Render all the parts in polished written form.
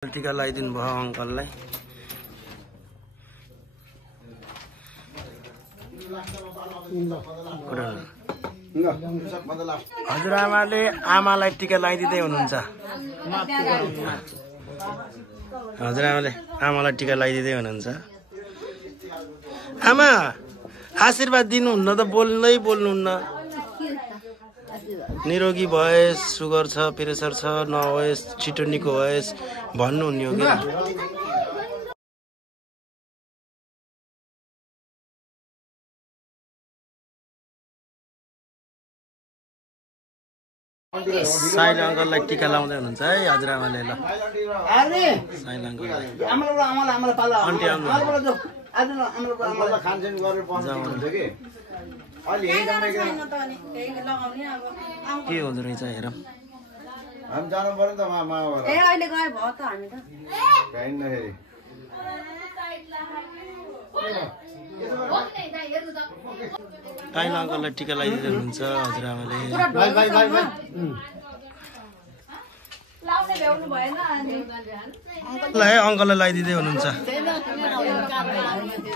टीका लगाइदिनु भयो अंकललाई। हजुरआमाले आमालाई टीका लगाइदिँदै हुनुहुन्छ। हजुरआमाले आमालाई टीका लगाइदिँदै हुनुहुन्छ। आमा आशीर्वाद दिनुहुन्न त, बोल्नै बोल्नुहुन्न। निरोगी भएस्, सुगर छ, प्रेसर छ, नहोस्, छिटो निको होस् भन्नुहुने हो कि। साइल अंकललाई टिका लाउँदै हुनुहुन्छ है हजुरआमाले। ल साइल अंकललाई के हुँदो रहेछ हेरौँ। हामी जानु पर्यो त मामा। ए अहिले गए भयो त हामी त। साइल अंकललाई टिका लगाइदिँदै हुनुहुन्छ हजुरआमाले। अंकललाई लगाइदिँदै हुनुहुन्छ।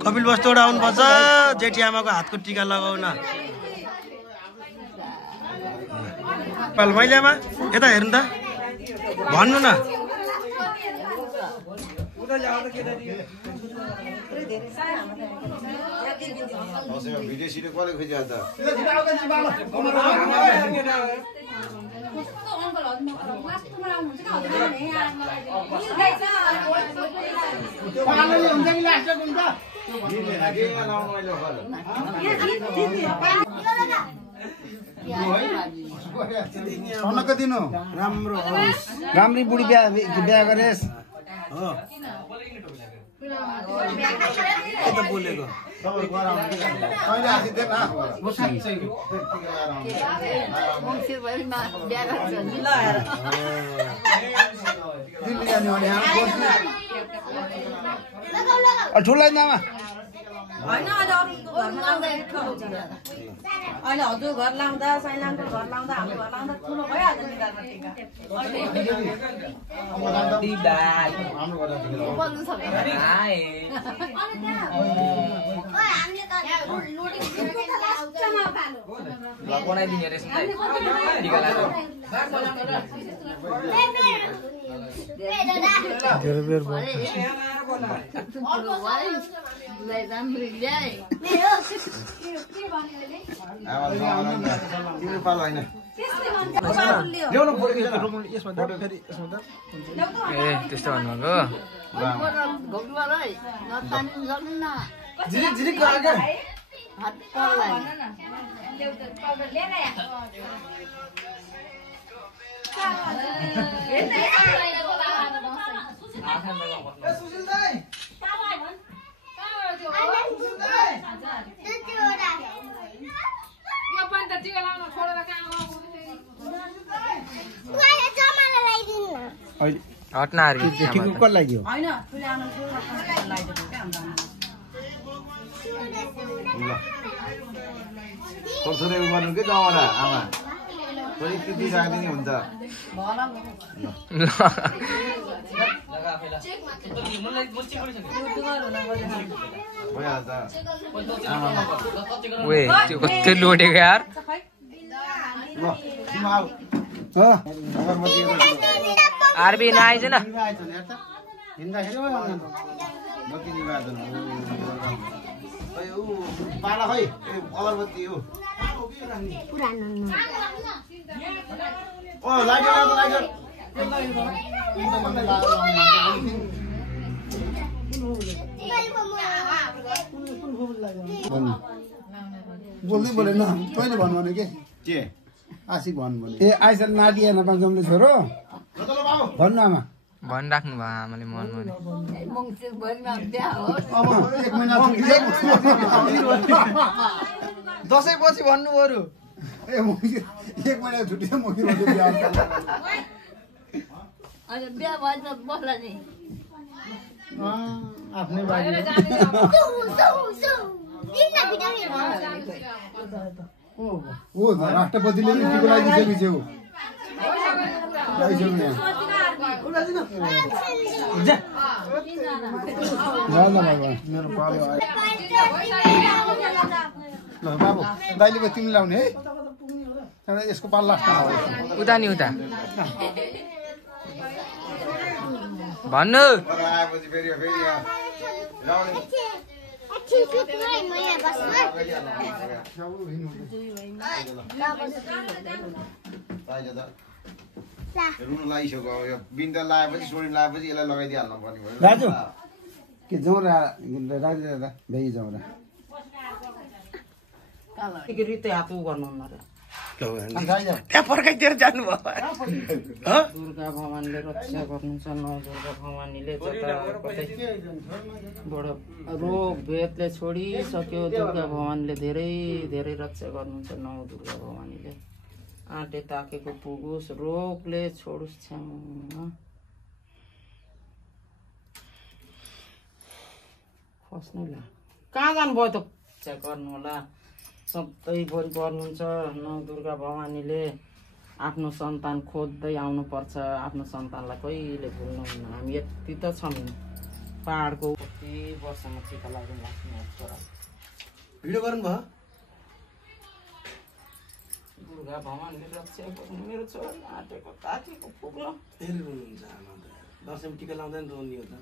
कपिल वस्तुबाट आउनुपर्छ, जेठी आमाको हातको टिका लगाउन। मैलामा यता हेर्नु त, भन्नु न। भिडियो सिडियो कसले खिच्यो त? सोनाको दिनु राम्रो राम्री बुढी बिहा गरेस्। के त बोलेको ठुलो नामा अहिले हजुर घर लाउँदा साइलाङको घर लाउँदा हाम्रो घर लाउँदा ठुलो भइहाल्छ नि घरमा त्यस्तो भन्नुभएको। हट्नाहरु को लाग्यो हैन ठुलो आमा लगाइदिनु के हाम्रो छोरछोरी गर्नु के जाउँला आमा थोरै पिटी राख्दिने हुन्छ। ओए त्यो कति लोडेको यार। आरबी नआइज न पाला खै अगरबत्ती हो। ओ लाइटर लाइटर बोल्दै बोलेन तैँले भन्नु भने के आशिक भन्नु भने। ए आइस नाडिया नपाजमले छोरो भन्नु आमा भनिराख्नु भयो आमाले मन भने। अब 1 महिना दसैँ पछि भन्नु बरु। ए 1 महिना छुट्टी मुखी भन्दै बिहा भएछ बस्ला नि आफ्नै बारी राष्ट्रपतिले टिको लगाइदिसकेपछि हो। मेरो पालो आयो ल बाबु दाइले पो तिमी लाउने है यसको पाल लास्टमा हो उता नि उता भन्नु आएपछि फेरि फेरि लाउने रुनु लगाइसक्यो यो बिन्दा लगाएपछि सोडिम लगाएपछि यसलाई लगाइदिइहाल्नु पर्ने भयो दाजु के जौरा राजु दादा भ्याइ जौरा त्यहाँ पर्खाइतिर जानुभयो दुर्गा भवानीले रक्षा गर्नुहुन्छ नौ दुर्गा भवानीले जताबाट रोग भेदले छोडिसक्यो दुर्गा भवानीले धेरै धेरै रक्षा गर्नुहुन्छ नौ दुर्गा भवानीले आँटे ताकेको पुगोस् रोगले छोडोस् छ्याङ्ग फस्नु ला कहाँ जानुभयो त रक्षा गर्नु होला सधैँभरि गर्नुहुन्छ नौ दुर्गा भवानीले आफ्नो सन्तान खोज्दै आउनुपर्छ आफ्नो सन्तानलाई कहिले भुल्नुहुन्न हामी यति त छौँ पाहाडको कति वर्षमा टिका लाग्नु लाग्ने छोरा भिडियो गर्नुभयो दुर्गा भवानीले रक्षा गर्नु मेरो छोरा आँटेको ताकेको पुग्न फेरि रुनुहुन्छ आमा त दसैँमा टिका लाउँदैन रुनी हो त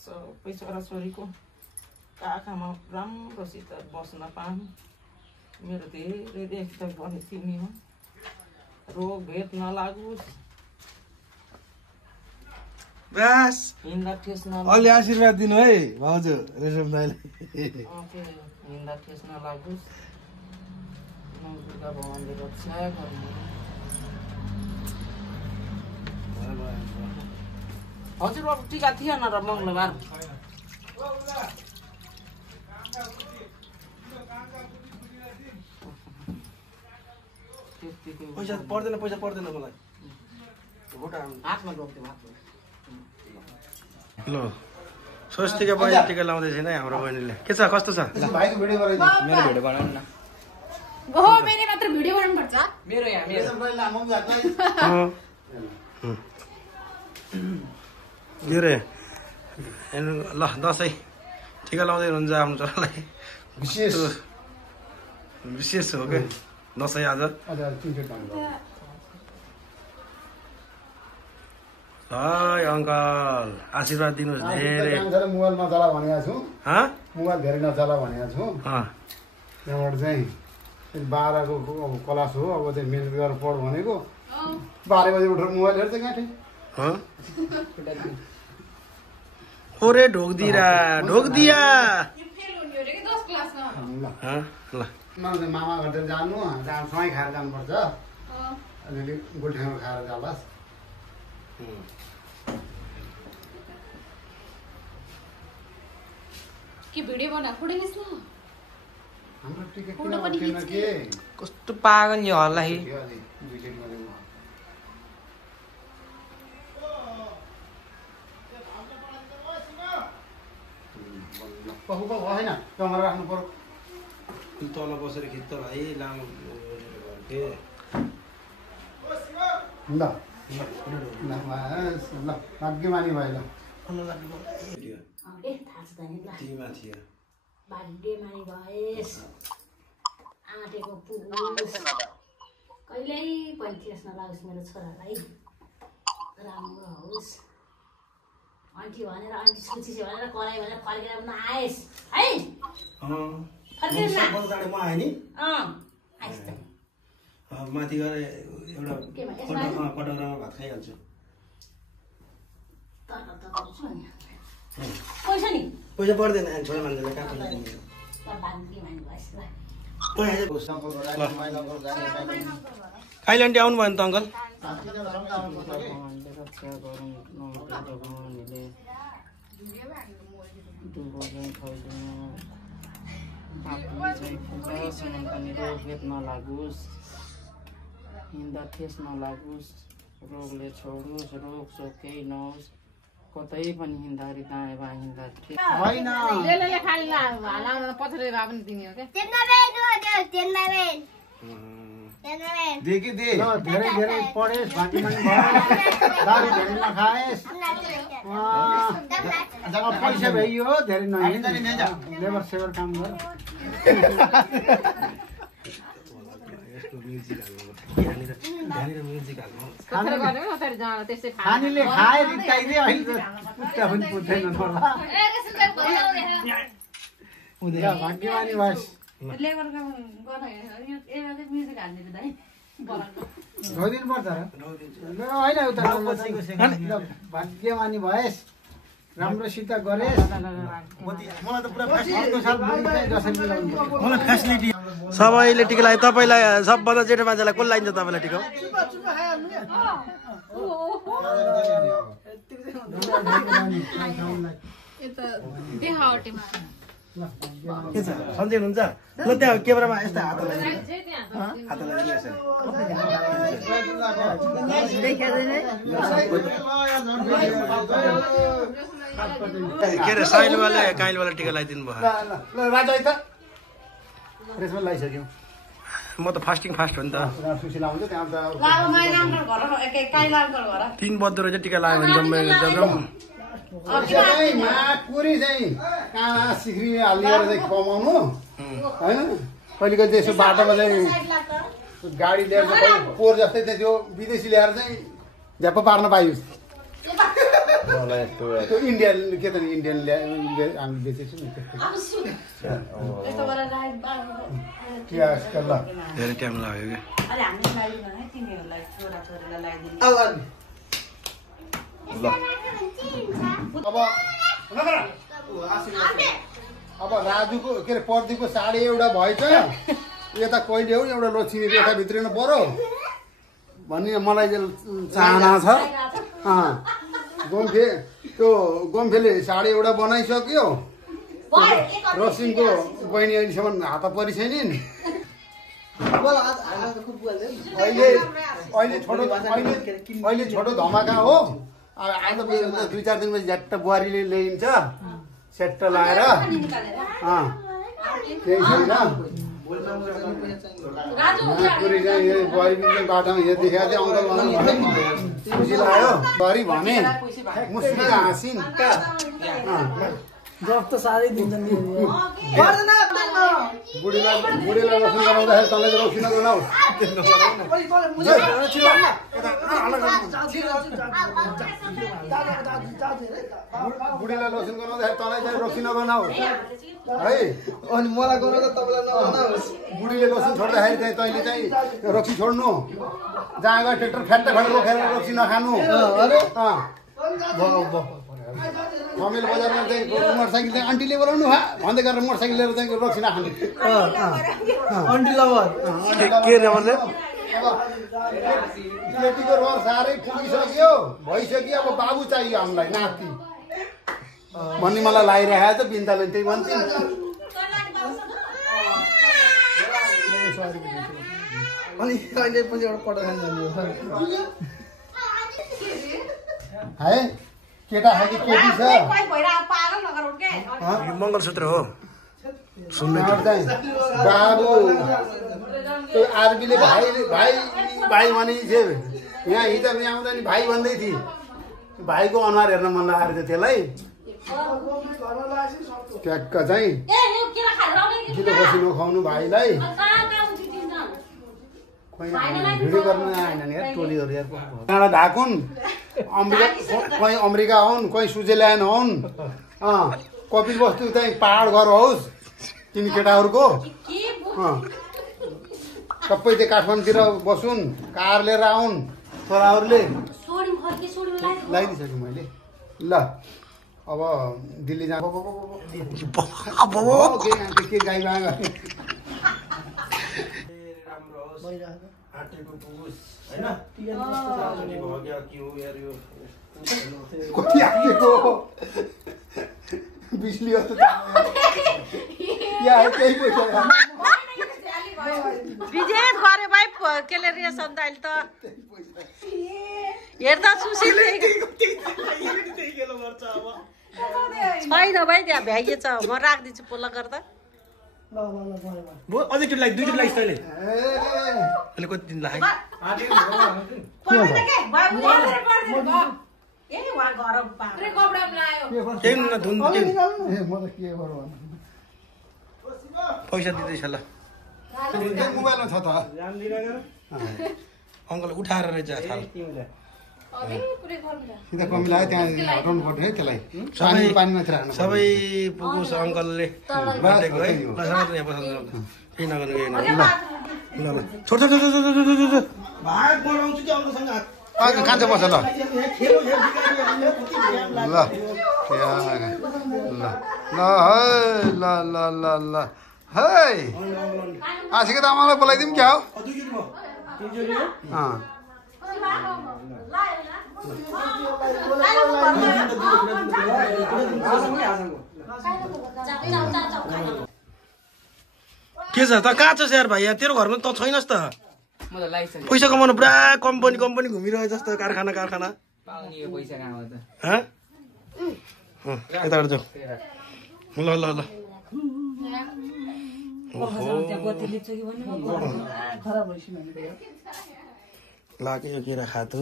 सबै छोराछोरीको आँखामा राम्रोसित बस्न पाऊँ मेरो धेरै देखि भने तिमी हो रोग भेद नलागोस् बस हिँड्दा ठेस अलि आशीर्वाद दिनु है भाउजू रेशम दाइले हिँड्दा ठेस नलागोस् नौ दुर्गा भगवानले रक्षा गर्नु हजुर अब टिका थिएन र मङ्गलबार पैसा पर्दैन मलाई हातमा रोक्थ्यो ल स्वस्तिका बहिनी टिका लाउँदै छैन हाम्रो बहिनीले के छ कस्तो छ भाइको भिडियो गराइदिनु मेरो भिडियो बनाउनु न मेरो मात्र भिडियो बनाउनु पर्छ मेरो यहाँ मेरो के रे ल दसैँ टिका लाउँदै हुनुहुन्छ आफ्नो छोरालाई विशेष हो क्या दसैँ आज है अङ्कल आशीर्वाद दिनुहोस् धेरै मोबाइल नचला भनेको छु हँ मोबाइल धेरै नचला भनेको छु त्यहाँबाट चाहिँ 12 को क्लास हो अब चाहिँ मेन गरेर पढ भनेको 12 बजे उठेर मोबाइल हेर्छ गाँठे ओरे ढोक्दिया ल मामा घरतिर जानु सँगै खाएर जानुपर्छ अलिअलि गोल्ठामा खाएर जालास् के भिडियो बना फोटो निस्ला हाम्रो टिकट फोटो पनि खिच्ने। के कस्तो पागल यो हल्ला है थियो अलि विकेट गरेको पहुको होइन कमरा राख्नु पर्यो तल बसेर खिच्छ भाइ लामो के ल भाग्यमानी भयो ल माथि भाग्यमानी भएस् आँटेको पुगोस् कहिल्यै पनि ठेस नलागोस् मेरो छोरालाई राम्रो होस् आन्टी भनेर आन्टी सुची भनेर कराई भनेर फर्केर नआएस् है फर्केर न म आएँ नि आइस् त माथि गएर एउटा पटौरामा भात खाइहाल्छु पैसा नि पैसा पर्दैन छोरा मान्छेलाई कहाँ पैसा दिने भाग्यमानी भएस् ल कहिले आन्टी आउनु भयो नि त अङ्कल भगवानले रक्षा गरौँ नौ दुर्गा भवानीले दुःख चाहिँ खैदिनु आफूले चाहिँ पूजासँग पनि रोग भेद नलागोस् हिँड्दा ठेस नलागोस् रोगले छोडोस् रोग सोग केही नहोस् कतै पनि हिँड्दाखेरि दायाँ बायाँ हिँड्दाखेरि होइन खाली पछाडि भए पनि दिने हो क्या दे कि दे ल धेरै धेरै पढेस् भाटी मानी भएस् दारू धेरै नखाएस् पैसा भइयो धेरै लेबर सेबर काम गर खानीले खाए रित्ताइदिए अहिले पुस्ता पनि पुग्दैन होला भाग्यमानी भएस् धोइदिनु पर्छ र होइन उता भाग्यमानी भएस् राम्रोसित गरेस् मलाई त पुरा अर्को साल जसरी मिलाउनु मलाई फेसिलिटी सबैले टिका लगायो तपाईँलाई सबभन्दा जेठो मान्छेलाई कसले लगाइन्छ तपाईँलाई टिका के छ सन्चै हुनुहुन्छ ल त्यहाँ क्यामेरामा यस्तो हात के अरे साइलवाले काइलवाले टिका लगाइदिनु भयो राजा त रेसमा लगाइसक्यौँ म त फास्ट हो नि त सुशीला हुन्छ त्यहाँ त 3 बज्दो रहेछ टिका लगायो भने पुरी चाहिँ कहाँ सिक्री हालिएर चाहिँ कमाउनु होइन कहिले कहिले यसो बाटोमा चाहिँ गाडी लिएर चाहिँ पोहोर जस्तै चाहिँ त्यो विदेशी ल्याएर चाहिँ झ्याप्प पार्न पाइयो त्यो इन्डियन के त इन्डियन हामी बेचेको छु नि ल धेरै टाइम लाग्यो अब राजुको के अरे पर्दीको साडी एउटा भएछ यता कहिले हो एउटा लक्ष्मी यता भित्रिनु पर्यो भन्ने मलाई चाहना छ गोम्फे त्यो गोम्फेले साडी एउटा बनाइसक्यो रसिङको बहिनी अहिलेसम्म हात परि छैन अहिले छोटो धमाका हो आज 2-4 दिनपछि झ्याट्ट बुहारीले ल्याइन्छ सेट्ट लाएर केही छैन पुरी चाहिँ बुहारी पनि बाटोमा यहाँ देखाएको थियो अङ्कल खुसी लाग्यो बुहारी भने मुस्किल हाँसिन् जब त साह्रै दिन्छ नि बुढीलाई रोसन गराउँदाखेरि तँलाई रोसिन गराउ बुढीलाई रोसन गराउँदाखेरि तँलाई चाहिँ रोसिन गराउ है अनि मलाई गराउँदा तपाईँलाई नगराउनुहोस् बुढीले रोसन छोड्दाखेरि चाहिँ तैँले चाहिँ रोक्सी छोड्नु जहाँ गएर ट्र्याक्टर फ्याट्ट खडेर रोकेर रोक्सी नखानु मम्मीले बजारमा चाहिँ मोटरसाइकल चाहिँ आन्टीले बोलाउनु भन्दै गरेर मोटरसाइकल लिएर चाहिँ रक्सी नखाने आन्टी लभर के नभन्ने केटीको रहर साह्रै पुगिसक्यो भइसक्यो अब बाबु चाहियो हामीलाई नाति भन्ने मलाई लागिरहेको छ बिन्ताले त्यही भन्छु अनि अहिले पनि एउटा पटक खान है केटा खालि केटी छ मङ्गलसूत्र हो सुन्नु चाहिँ बाबु त्यो आर्मीले भाइ भने यहाँ हिजो आउँदा नि भाइ भन्दै थिए भाइको अनुहार हेर्न मन लागेको थियो त्यसलाई ट्याक्क चाहिँ गिलो बसी नखुवाउनु भाइलाई भिडियो गर्न आएन नि टोलीहरू यहाँ ढाकुन् कहीँ अमेरिका हुन् कहीँ स्विजरल्यान्ड हुन् कपिल वस्तु चाहिँ पहाड घर होस् तिमी केटाहरूको सबै चाहिँ काठमाडौँतिर बसुन् कार लिएर आउन् छोराहरूले लगाइदिइसकेँ मैले ल अब दिल्ली जानु के गाई बाँगा कति आएको बिजुली जस्तो केही पैसा विजेत गरे भाइ केले रेसन दाइल त हेर्दा सुशील छैन भाइ त्यहाँ भ्याइए छ म राखिदिन्छु पोला गर्दा अझै त्यो लागि दुईचोटि लागि तैँले अहिले कति दिन लाग्यो पैसा दिँदैछ ल मोबाइलमा छ त अङ्कल उठाएर रहेछ थाल सिधा कमी लाग्यो त्यहाँ हटाउनु पर्ने है त्यसलाई पानी माथि राख्नु सबै पुगोस् अङ्कलले बाटेको है यहाँ बसाल्नु केही नगर्नु केही नगर्नु ल ल छोड छोड छोड छोड छोड छोड भाग बोलाउँछु कि अङ्कलसँग कान्छ बस ल ल ल ल ल ल है आशिका आमालाई बोलाइदिउँ क्या हो के छ त कहाँ छ यार भाइ तेरो घरमा त छैनस् त पैसा कमाउनु पुरा कम्पनी घुमिरहे जस्तो कारखाना यताबाट जाऊ ल ल ल लागे यो केरा खातो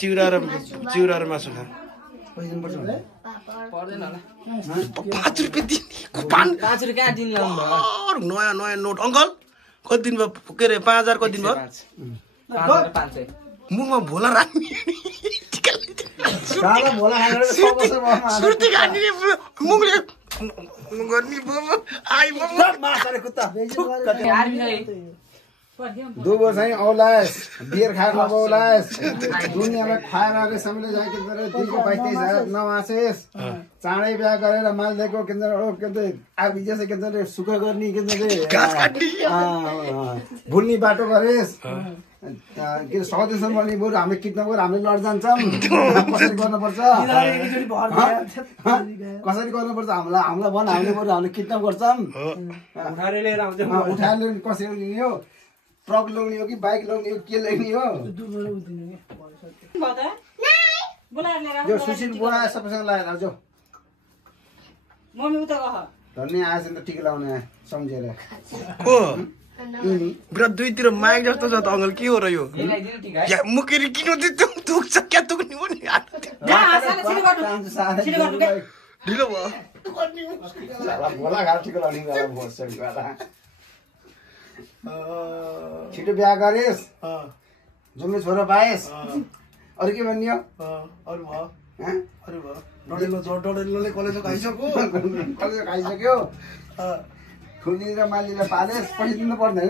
चिउरा र मासु खा 5 रुपियाँ दिने नयाँ नोट अङ्कल कति दिन भयो के अरे 5000 कति दिन भयो मुखमा भोला राख्ने मुखले गर्ने दुबो चाहिँ औलास बियर खाएर नबौलास दुनियाँलाई खाएर रेसमले जाए के अरे 22,000 नवासेस चाँडै बिहा गरेर माल दिएको के अरे आग जैसे के अरे सुख गर्ने के अरे भुल्ने बाटो गरेस के सजेसन गर्ने बरु हामीले किड्न्याप गरेर हामीले लड जान्छौँ कसरी गर्नुपर्छ कसरी गर्नुपर्छ हामीलाई भन हामीले बरु हामीले किड्न्याप गर्छौँ उठाएर लिएर कसरी लिने हो ट्रक ल्याउने हो कि बाइक ल्याउने हो के ल्याउने हो जो सुशील बुवा सबैसँग लगाएर जो धन्य आएछ नि त टिका लाउने सम्झेर को ब्र दुईतिर माइक जस्तो छ त अङ्कल के हो र यो मुकेरी किन दुख्छ क्या दुख्ने पनि ढिलो भयो भोला घाट टिका लाउने छिटो बिहा गरेस् जुम्मे छोरा पाएस् अरू के भन्ने हो डडेलोले कलेजो खाइसक्यो खुली र मालीलाई पालेस् पैसा दिनु पर्दैन